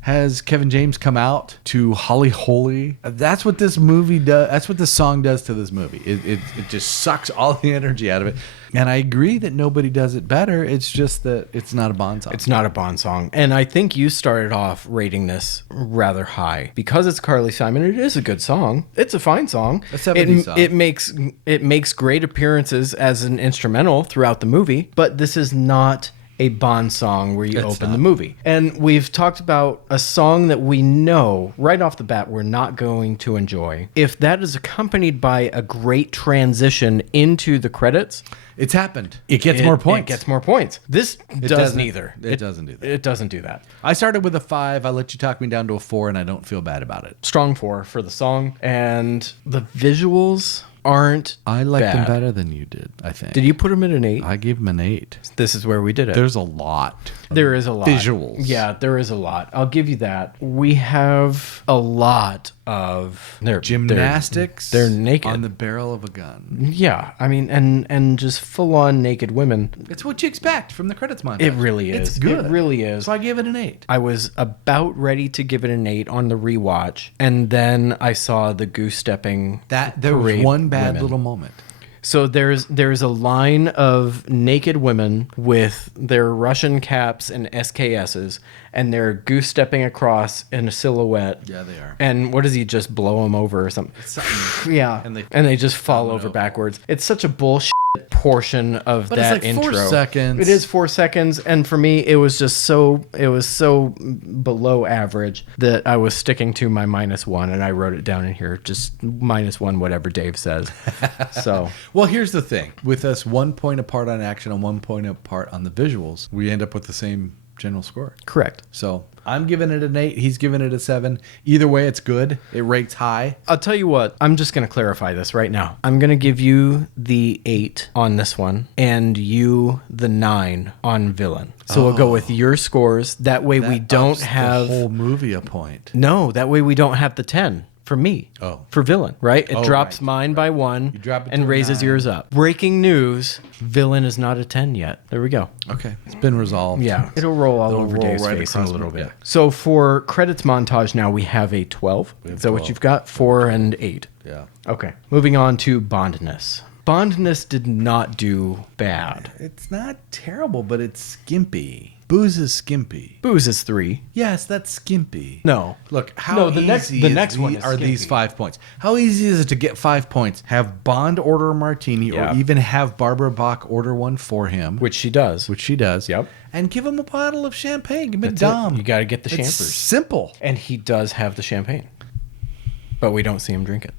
has Kevin James come out to Holly Holy, that's what this movie does. That's what this song does to this movie. It just sucks all the energy out of it. And I agree that nobody does it better. It's just that it's not a Bond song. It's not a Bond song. And I think you started off rating this rather high. Because it's Carly Simon, it is a good song. It's a fine song. A 70s song. It makes great appearances as an instrumental throughout the movie, but this is not a Bond song where you open the movie. And we've talked about a song that we know right off the bat we're not going to enjoy. If that is accompanied by a great transition into the credits, it's happened. It gets more points. It gets more points. This does neither. It doesn't do that. It doesn't do that. I started with a 5. I let you talk me down to a 4, and I don't feel bad about it. Strong 4 for the song. And the visuals aren't I liked them bad. better than you did, I think. Did you put them at an 8? I gave them an 8. This is where we did it. There's a lot. There is a lot. Visuals. Yeah, there is a lot. I'll give you that. We have a lot of Gymnastics. They're naked on the barrel of a gun. Yeah, I mean, and just full on naked women. It's what you expect from the credits montage. It really is. It's good. It really is. So I gave it an 8. I was about ready to give it an 8 on the rewatch, and then I saw the goose stepping. There was one bad little moment. So there's a line of naked women with their Russian caps and SKSs, and they're goose stepping across in a silhouette. Yeah, they are. And what does he just blow them over or something? Yeah, and they just fall over backwards. It's such a bullshit portion of but that it's like intro. 4 seconds. It is 4 seconds, and for me, it was so below average that I was sticking to my -1, and I wrote it down in here, just -1, whatever Dave says. So, well, here's the thing: with us 1 point apart on action and 1 point apart on the visuals, we end up with the same general score. correct. So I'm giving it an 8. He's giving it a 7. Either way, it's good. It rates high. I'll tell you what, I'm just going to clarify this right now. I'm going to give you the 8 on this one and you the 9 on Villain. So we'll go with your scores. That way we don't ups have the whole movie a point. No, that way we don't have the 10 for me. Oh. For Villain, right? It drops right, mine by 1 You drop it to and a raises 9. yours up. Breaking news, Villain is not a 10 yet. There we go. Okay, it's been resolved. Yeah, it'll roll all It'll over roll Dave's right face in a across little my- bit. yeah. So for credits montage now, we have a 12. Is that what 12. you've got? 4 and 8. Yeah. Okay. Moving on to Bondness. Bondness did not do bad. It's not terrible, but it's skimpy. Booze is skimpy. Booze is 3. Yes, that's skimpy. No. Look, how No, the easy next one is are these skimpy. 5 points? How easy is it to get 5 points? Have Bond order a martini, Yeah. or even have Barbara Bach order one for him, Which she does. which she does. Yep. And give him a bottle of champagne. Give him a That's dom. it. You got to get the It's champers. simple. And he does have the champagne. But we don't see him drink it.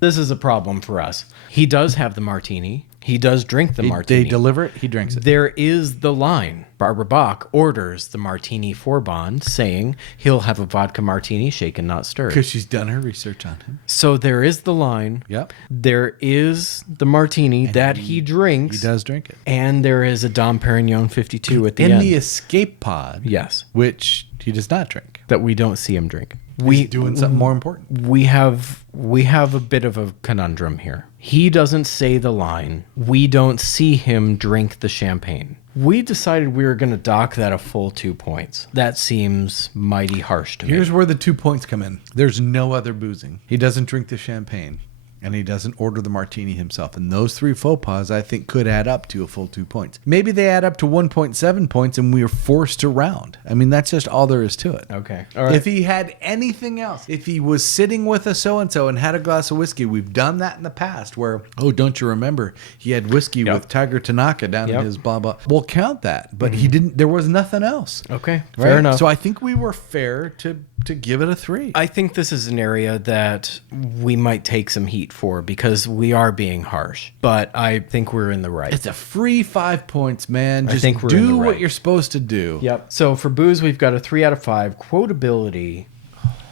This is a problem for us. He does have the martini. He does drink the martini. They deliver it. He drinks it. There is the line. Barbara Bach orders the martini for Bond, saying he'll have a vodka martini, shaken, not stirred. Because she's done her research on him. So there is the line. Yep. There is the martini that he drinks. He does drink it. And there is a Dom Perignon 52 at the In end. the escape pod. Yes. Which he does not drink. That we don't see him drink. He's doing something more important. We have a bit of a conundrum here. He doesn't say the line. We don't see him drink the champagne. We decided we were going to dock that a full 2 points. That seems mighty harsh to me. Here's where the 2 points come in. There's no other boozing. He doesn't drink the champagne. And he doesn't order the martini himself. And those 3 faux pas, I think, could add up to a full 2 points. Maybe they add up to 1.7 points and we are forced to round. I mean, that's just all there is to it. Okay. All right. If he had anything else, if he was sitting with a so-and-so and had a glass of whiskey, we've done that in the past where, oh, don't you remember? He had whiskey Yep. with Tiger Tanaka down Yep. in his blah, blah. We'll count that. But he didn't, there was nothing else. Okay. Right? Fair enough. So I think we were fair to give it a 3. I think this is an area that we might take some heat for because we are being harsh. But I think we're in the right. It's a free 5 points, man. I Just think we're in do the what right. you're supposed to do. Yep. So for booze, we've got a 3 out of 5. Quotability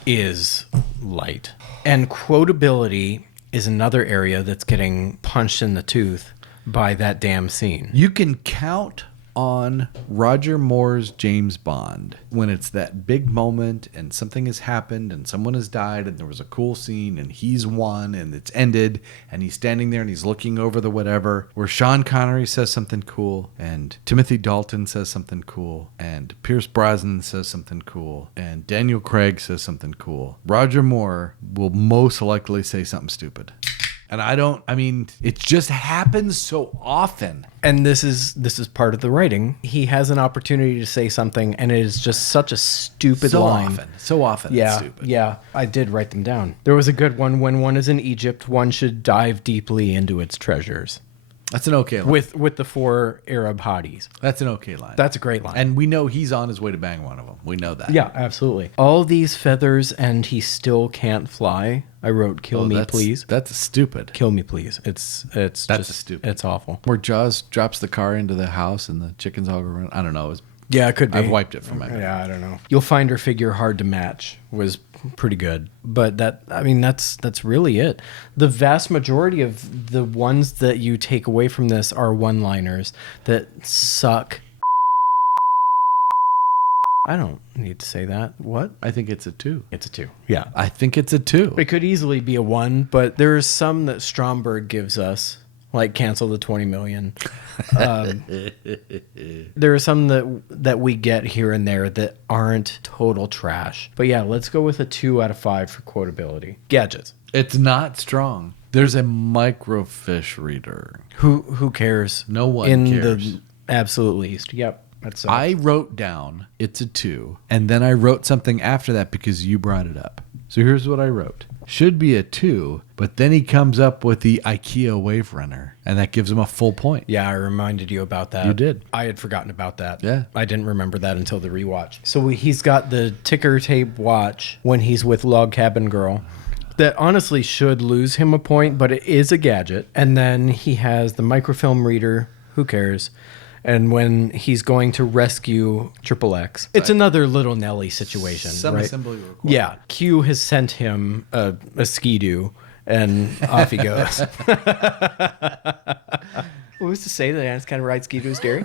is light. And quotability is another area that's getting punched in the tooth by that damn scene. You can count on Roger Moore's James Bond when it's that big moment and something has happened and someone has died and there was a cool scene and he's won and it's ended and he's standing there and he's looking over the whatever, where Sean Connery says something cool and Timothy Dalton says something cool and Pierce Brosnan says something cool and Daniel Craig says something cool. Roger Moore will most likely say something stupid. And it just happens so often. And this is part of the writing. He has an opportunity to say something, and it is just such a stupid line. So often Yeah, it's stupid. yeah. I did write them down. There was a good one. When one is in Egypt, one should dive deeply into its treasures. That's an okay line. With the 4 Arab hotties. That's an okay line. That's a great line. And we know he's on his way to bang one of them. We know that. Yeah, absolutely. All these feathers and he still can't fly. I wrote, kill me, please. That's stupid. Kill me, please. It's just stupid. It's awful. Where Jaws drops the car into the house and the chickens all go around. I don't know. Yeah, it could be. I've wiped it from my memory. Yeah, I don't know. You'll find her figure hard to match was pretty good. But that's really it. The vast majority of the ones that you take away from this are one-liners that suck. I don't need to say that. What? I think it's a 2. It's a 2. Yeah. I think it's a 2. It could easily be a 1, but there's some that Stromberg gives us, like cancel the 20 million. There are some that we get here and there that aren't total trash. But yeah, let's go with a 2 out of 5 for quotability. Gadgets. It's not strong. There's a microfiche reader. Who cares? No one in cares. The absolute least. Yep. I wrote down it's a 2, and then I wrote something after that because you brought it up. So here's what I wrote. Should be a 2, but then he comes up with the IKEA Wave Runner, and that gives him a full point. Yeah, I reminded you about that. You did. I had forgotten about that. Yeah. I didn't remember that until the rewatch. So he's got the ticker tape watch when he's with Log Cabin Girl. That honestly should lose him a point, but it is a gadget. And then he has the microfilm reader. Who cares? And when he's going to rescue Triple X, it's another Little Nelly situation. Some right? assembly required. Yeah. Q has sent him a skidoo, and off he goes. Who's to say that Ants kind of ride skidoos, Derry?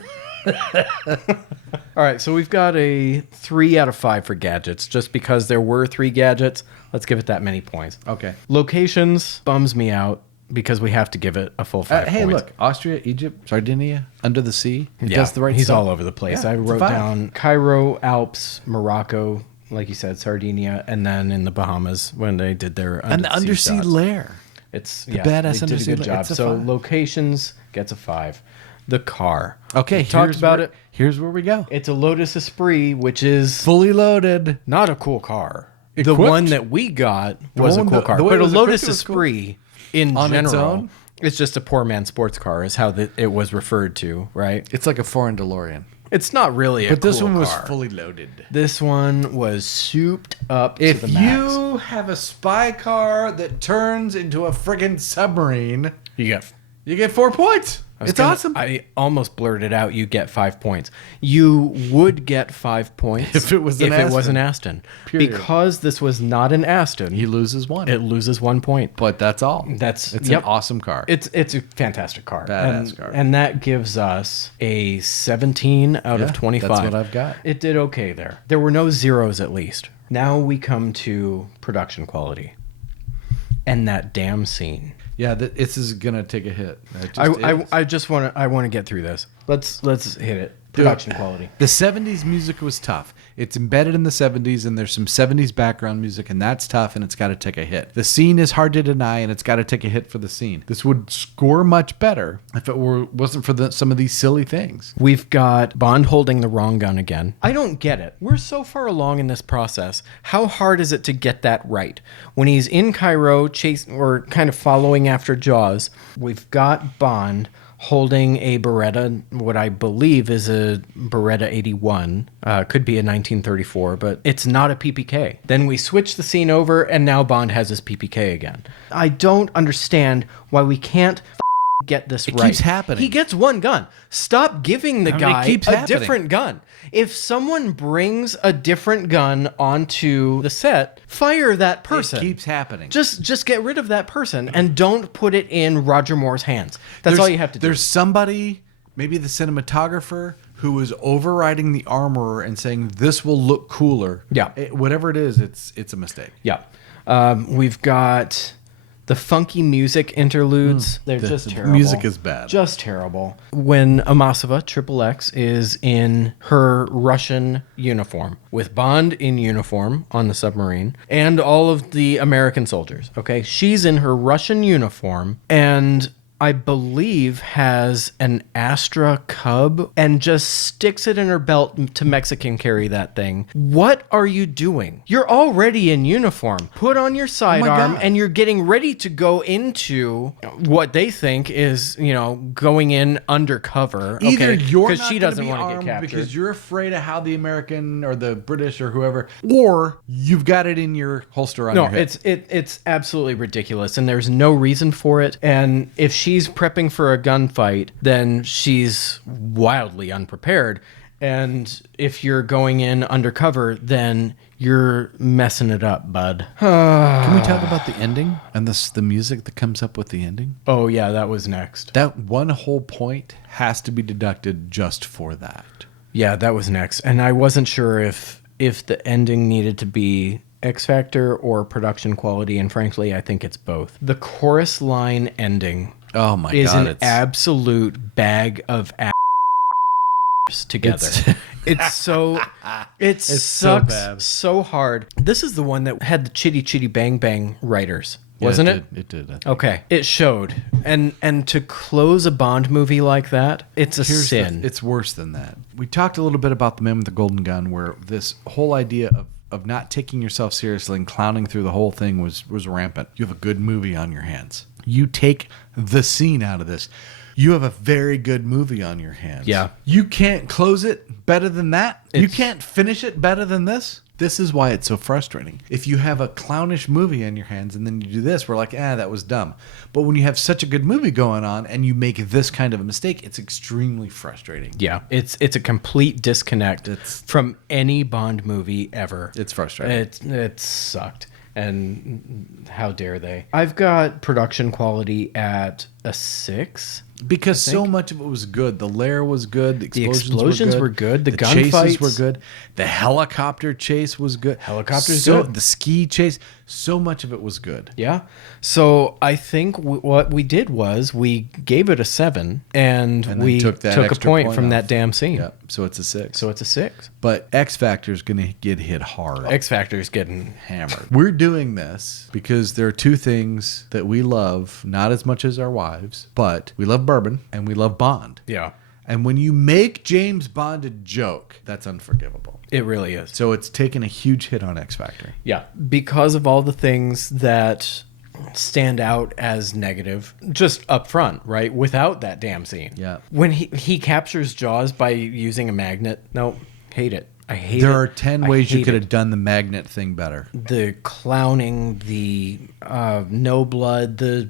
All right, so we've got a 3 out of 5 for gadgets. Just because there were 3 gadgets, let's give it that many points. Okay. Locations bums me out, because we have to give it a full 5 hey, points. look. Austria, Egypt, Sardinia, under the sea. He Yeah, does the right he's stuff. all over the place. Yeah, I it's a wrote 5. down Cairo, Alps, Morocco, like you said, Sardinia, and then in the Bahamas when they did their And the undersea shots. lair. It's badass they did a undersea good lair. job. It's a So 5. locations gets a 5. The car. Okay, we talked about it. Here's where we go. It's a Lotus Esprit, which is Fully loaded. not a cool car. The Equipped? one that we got was a one cool that- car, the way but it a was Lotus equipped was cool. Esprit in On its general, own? it's just a poor man's sports car, is how it was referred to, right? It's like a foreign DeLorean. It's not really a But this cool one was car. fully loaded. This one was souped up If to the max. you have a spy car that turns into a friggin' submarine, You get 4 points. It's gonna- awesome. I almost blurted out, you get 5 points. You would get 5 points If it was an Aston. Period. Because this was not an Aston, He loses 1. it loses 1 point. But that's all. It's It's an awesome car. It's a fantastic car. Badass car. And that gives us a 17 out Yeah, of 25. that's what I've got. It did okay there. There were no zeros at least. Now we come to production quality. And that damn scene. Yeah, this is gonna take a hit. It just is. I just want to get through this. Let's hit it. Production quality. The 70s music was tough. It's embedded in the 70s, and there's some 70s background music, and that's tough, and it's got to take a hit. The scene is hard to deny, and it's got to take a hit for the scene. This would score much better if it wasn't for some of these silly things. We've got Bond holding the wrong gun again. I don't get it. We're so far along in this process. How hard is it to get that right? When he's in Cairo, or kind of following after Jaws, we've got Bond holding a Beretta, what I believe is a Beretta 81. Could be a 1934, but it's not a PPK. Then we switch the scene over, and now Bond has his PPK again. I don't understand why we can't get this It right. keeps happening. He gets one gun. Stop giving the I mean, it guy keeps a happening. different gun. If someone brings a different gun onto the set, fire that person. It keeps happening. Just get rid of that person and don't put it in Roger Moore's hands. That's all you have to do. There's somebody, maybe the cinematographer, who is overriding the armorer and saying this will look cooler. Yeah. Whatever it is, it's a mistake. Yeah. We've got the funky music interludes. They're just terrible. Music is bad. Just terrible. When Amasova, Triple X, is in her Russian uniform, with Bond in uniform on the submarine, and all of the American soldiers, okay? She's in her Russian uniform, and I believe has an Astra Cub and just sticks it in her belt to Mexican carry that thing. What are you doing? You're already in uniform. Put on your sidearm and you're getting ready to go into what they think is, going in undercover. Either you're because not she gonna doesn't be want to get armed captured. because you're afraid of how the American or the British or whoever, or you've got it in your holster on your hip. It's absolutely ridiculous, and there's no reason for it. And if she's prepping for a gunfight, then she's wildly unprepared. And if you're going in undercover, then you're messing it up, bud. Can we talk about the ending and the music that comes up with the ending? Oh yeah, that was next. That one whole point has to be deducted just for that. Yeah, that was next. And I wasn't sure if the ending needed to be X Factor or production quality, and frankly, I think it's both. The chorus line ending is God, an absolute bag of ass together. It's so sucks so hard. This is the one that had the Chitty Chitty Bang Bang writers, wasn't it? It did. I think. Okay, it showed. And to close a Bond movie like that, it's a sin. It's worse than that. We talked a little bit about The Man with the Golden Gun, where this whole idea of not taking yourself seriously and clowning through the whole thing was rampant. You have a good movie on your hands. You take the scene out of this. You have a very good movie on your hands. Yeah. You can't close it better than that. You can't finish it better than this. This is why it's so frustrating. If you have a clownish movie on your hands and then you do this, we're like, that was dumb. But when you have such a good movie going on and you make this kind of a mistake, it's extremely frustrating. Yeah, it's a complete disconnect from any Bond movie ever. It's frustrating. It sucked. And how dare they? I've got production quality at a 6. Because so much of it was good. The lair was good. The explosions were good. The chases gunfights were good. The helicopter chase was good. Helicopter's good. The ski chase. So much of it was good. Yeah. So I think what we did was we gave it a 7, and we took a point from that damn scene. Yeah. So it's a 6. So it's a 6. But X Factor's going to get hit hard. X Factor's getting hammered. We're doing this because there are two things that we love, not as much as our wives, but we love bourbon and we love Bond. Yeah. And when you make James Bond a joke, that's unforgivable. It really is. So it's taken a huge hit on X Factor. Yeah. Because of all the things that stand out as negative just up front, right? Without that damn scene. Yeah. When he captures Jaws by using a magnet. No, hate it. I hate it. There are 10 ways you could it. have done the magnet thing better. The clowning, the no blood, the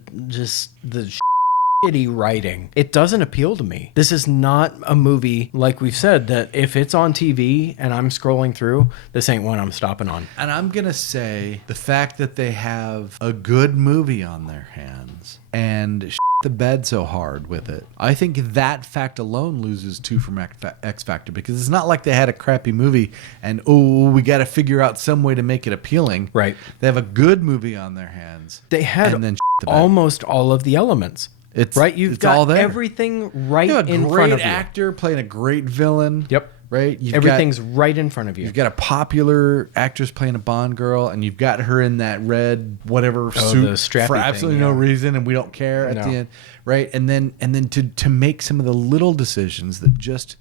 shitty writing. It doesn't appeal to me. This is not a movie, like we've said, that if it's on TV and I'm scrolling through, this ain't one I'm stopping on. And I'm going to say the fact that they have a good movie on their hands and the bed so hard with it, I think that fact alone loses 2 from X Factor, because it's not like they had a crappy movie and, we got to figure out some way to make it appealing. Right. They have a good movie on their hands. They had and then the bed. almost all of the elements. It's right. You've got all there. Everything right you have a in great front of you. Actor playing a great villain. Yep. Right. Everything's right in front of you. You've got a popular actress playing a Bond girl, and you've got her in that red whatever suit the strappy for thing, absolutely no reason, and we don't care at the end, right? And then to make some of the little decisions that just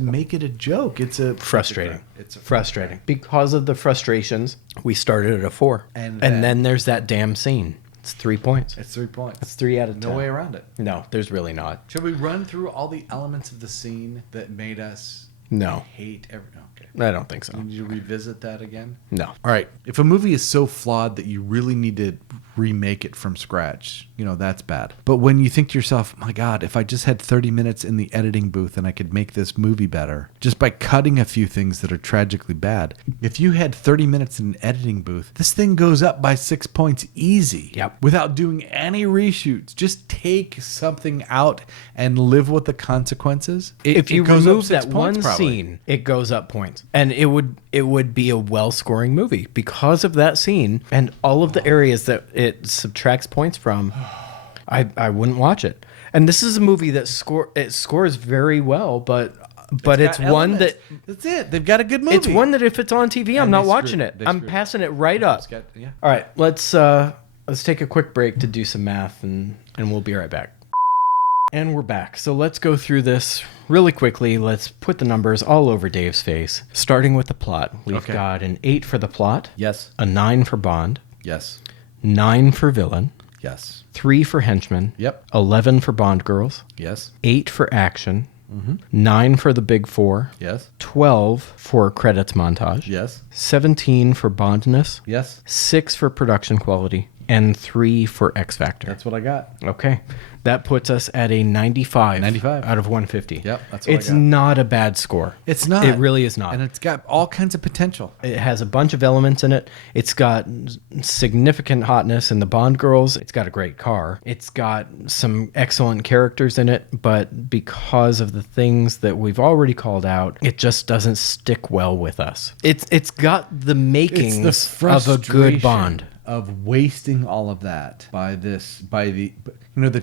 make it a joke. It's frustrating. It's frustrating because of the frustrations. We started at a 4, and then there's that damn scene. It's 3 points. It's 3 points. It's 3 out of 10. No way around it. No, there's really not. Should we run through all the elements of the scene that made us hate every? Okay. I don't think so. You need to revisit that again? No. All right. If a movie is so flawed that you really need to remake it from scratch, that's bad. But when you think to yourself, my God, if I just had 30 minutes in the editing booth and I could make this movie better just by cutting a few things that are tragically bad. If you had 30 minutes in an editing booth, this thing goes up by 6 points easy. Yep. Without doing any reshoots. Just take something out and live with the consequences. If you goes up remove 6 that points one probably. scene, it goes up points. And it would be a well-scoring movie because of that scene and all of the areas that it subtracts points from. I wouldn't watch it. And this is a movie that scores very well, but it's one that that's it. They've got a good movie. it's one that if it's on TV, I'm not watching it. I'm passing it right up. All right, let's take a quick break to do some math, and we'll be right back. And we're back. So let's go through this really quickly. Let's put the numbers all over Dave's face. Starting with the plot, we've got an 8 for the plot. Yes. A 9 for Bond. Yes. 9 for villain. Yes. 3 for henchmen. Yep. 11 for Bond girls. Yes. 8 for action. 9 for the big 4. Yes. 12 for credits montage. Yes. 17 for Bondness. Yes. 6 for production quality. And 3 for X Factor. That's what I got. Okay. That puts us at a 95. 95. Out of 150. Yep, that's what It's I got. not a bad score. It's not. It really is not. And it's got all kinds of potential. It has a bunch of elements in it. It's got significant hotness in the Bond girls. It's got a great car. It's got some excellent characters in it, but because of the things that we've already called out, it just doesn't stick well with us. It's got the makings of a good Bond. Of wasting all of that by the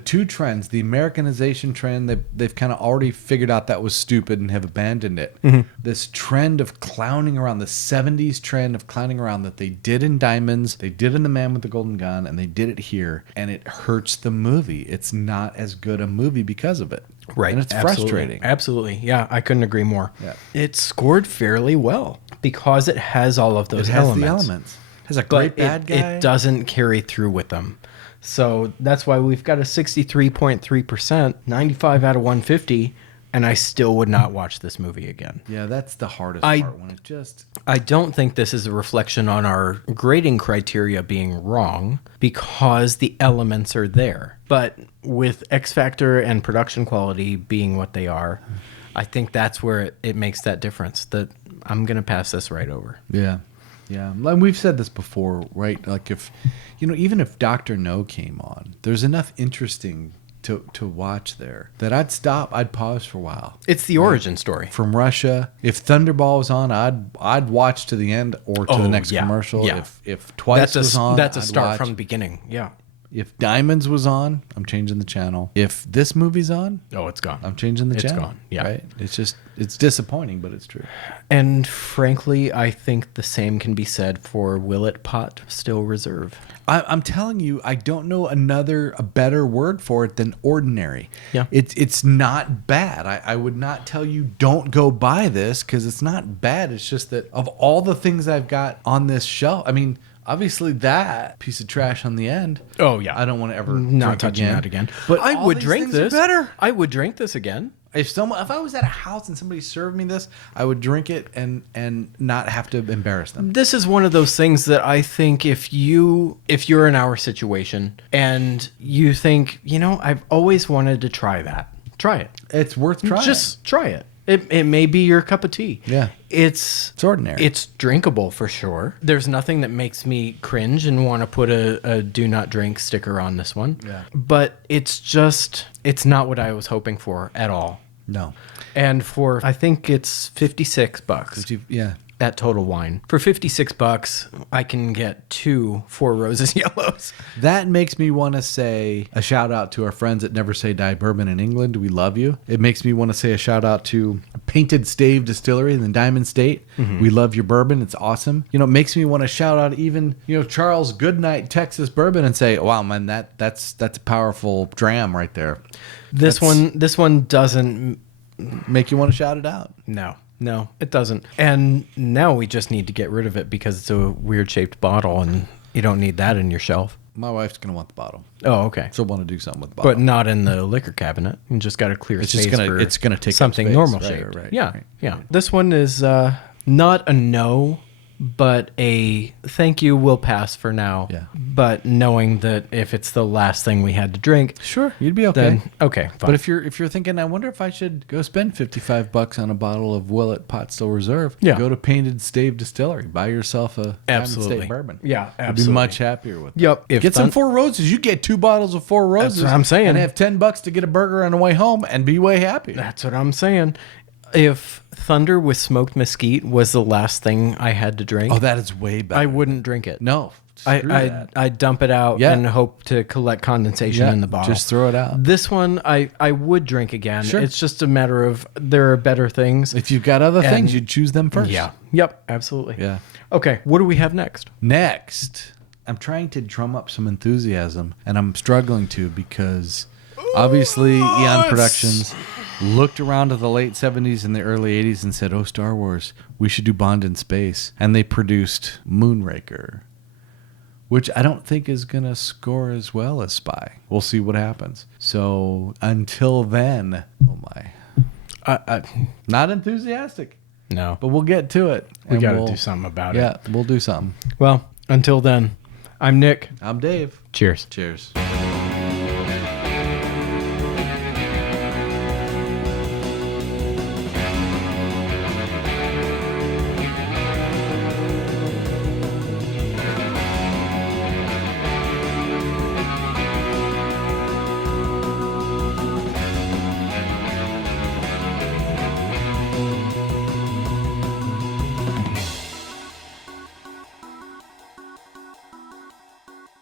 two trends, the Americanization trend, they've kind of already figured out that was stupid and have abandoned it. This trend of clowning around, the 70s trend of clowning around that they did in Diamonds, they did in The Man with the Golden Gun, and they did it here, and it hurts the movie. It's not as good a movie because of it. Right. And it's frustrating. Absolutely. Yeah, I couldn't agree more. Yeah. It scored fairly well because it has all of those elements. The elements. Has a great bad guy. It doesn't carry through with them. So that's why we've got a 63.3%, 95 out of 150, and I still would not watch this movie again. Yeah, that's the hardest part. When it just... I don't think this is a reflection on our grading criteria being wrong because the elements are there. But with X Factor and production quality being what they are, I think that's where it makes that difference. That I'm going to pass this right over. Yeah. Yeah, and we've said this before, right? Like if, even if Dr. No came on, there's enough interesting to watch there that I'd pause for a while. It's the origin story. From Russia. If Thunderball was on, I'd watch to the end or to the next commercial. Yeah. If Twice was on, that's a I'd start watch. from the beginning. Yeah. If Diamonds was on, I'm changing the channel. If this movie's on, it's gone. I'm changing the channel. It's gone. Yeah. Right? It's disappointing, but it's true. And frankly, I think the same can be said for Will It Pot Still Reserve. I'm telling you, I don't know a better word for it than ordinary. Yeah. It's not bad. I would not tell you don't go buy this because it's not bad. It's just that of all the things I've got on this shelf, I mean, obviously that piece of trash on the end. Oh yeah, I don't want to ever not touching that again. But I would drink this. Better. I would drink this again. If I was at a house and somebody served me this, I would drink it and not have to embarrass them. This is one of those things that I think if you're in our situation and you think, I've always wanted to try that. Try it. It's worth trying. Just try it. It may be your cup of tea. Yeah. It's ordinary. It's drinkable for sure. There's nothing that makes me cringe and want to put a do not drink sticker on this one. Yeah. But it's not what I was hoping for at all. No. And I think it's $56. Yeah. At Total Wine. For $56, I can get 2 Four Roses Yellows. That makes me want to say a shout out to our friends at Never Say Die Bourbon in England. We love you. It makes me want to say a shout out to Painted Stave Distillery in the Diamond State. Mm-hmm. We love your bourbon. It's awesome. It makes me want to shout out even, Charles Goodnight Texas Bourbon and say, wow, man, that's a powerful dram right there. This one doesn't make you want to shout it out. No, it doesn't. And now we just need to get rid of it because it's a weird shaped bottle and you don't need that in your shelf. My wife's going to want the bottle. Oh, okay. She'll want to do something with the bottle. But not in the liquor cabinet. You just got to clear space it's going to take something normal shaped. Right. Yeah. This one is not a no, but a thank you will pass for now. Yeah. But knowing that if it's the last thing we had to drink, Sure, you'd be okay. then okay, fine. But if you're thinking, I wonder if I should go spend $55 on a bottle of Willet Pot Still Reserve, Yeah. go to Painted Stave Distillery, buy yourself a Absolutely. State bourbon. Yeah, You'd absolutely. be much happier with it. Yep. If Get some Four Roses. You get 2 bottles of Four Roses. what I'm saying. And have $10 to get a burger on the way home and be way happy. That's what I'm saying. If Thunder with smoked mesquite was the last thing I had to drink, Oh, that is way better. I wouldn't drink it. No. Screw that. I dump it out Yeah. and hope to collect condensation in the bottle. Just throw it out. This one I would drink again. Sure. It's just a matter of there are better things. If you've got other And- things, you'd choose them first. Yeah. Yep. Absolutely. Yeah. Okay. What do we have next? Next, I'm trying to drum up some enthusiasm, and I'm struggling to because obviously Eon Productions looked around to the late 70s and the early 80s and said, oh, Star Wars, we should do Bond in space. And they produced Moonraker, which I don't think is going to score as well as Spy. We'll see what happens. So until then, oh my, not enthusiastic, No. but we'll get to it. We and got to we'll- do something about it. Yeah, we'll do something. Well, until then, I'm Nick. I'm Dave. Cheers. Cheers.